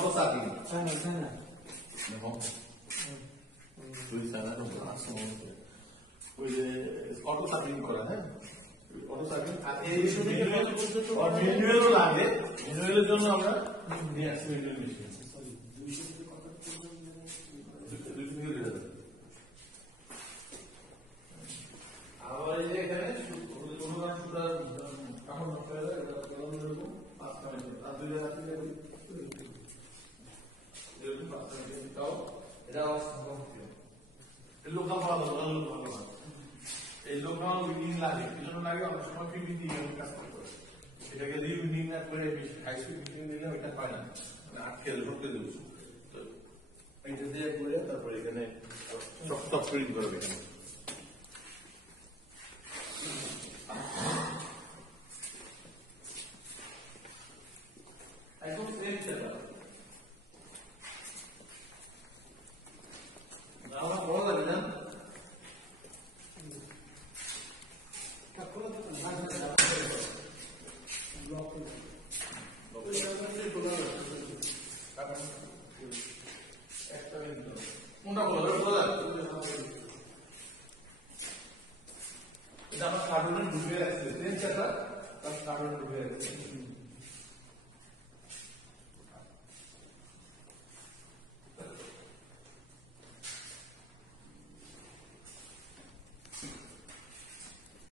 Auto circuit Sana. দুই সানা তো আসছে ওই যে অটো সার্কিট করা হ্যাঁ অটো সার্কিট আর এই ম্যানুয়ালও লাগে ম্যানুয়ালের জন্য আমরা নিয়ে আসছি ম্যানুয়াল মেশিন আবার এই যে এখানে অনুদান সুতা কাপড় নষ্ট হয়ে যায় এটা কলম এরকম 5 মিনিট আর 2 রাতে এরকম 5 মিনিট তাও এটা সম্ভব এই লোকাল ভালো ভালো এই লোকাল উইন্ডিং লাগে পিছনে লাগে অনেক সময় ফিটিং দিয়ে কাজ করতে হয় এটাকে রিউইন্ডিং না করে হাই স্পিড ফিটিং দিলে এটা পায় না মানে আটকে ঢুকতে দেবো তো এটা দিয়ে করে তারপরে এখানে শক্ত প্রিন্ট করবে এখানে এখন সেম সেটা দাওয়া বড় লাগে না কোনটা বলো বলা এটা আমার কার্টুনের ঢুকে রাখছে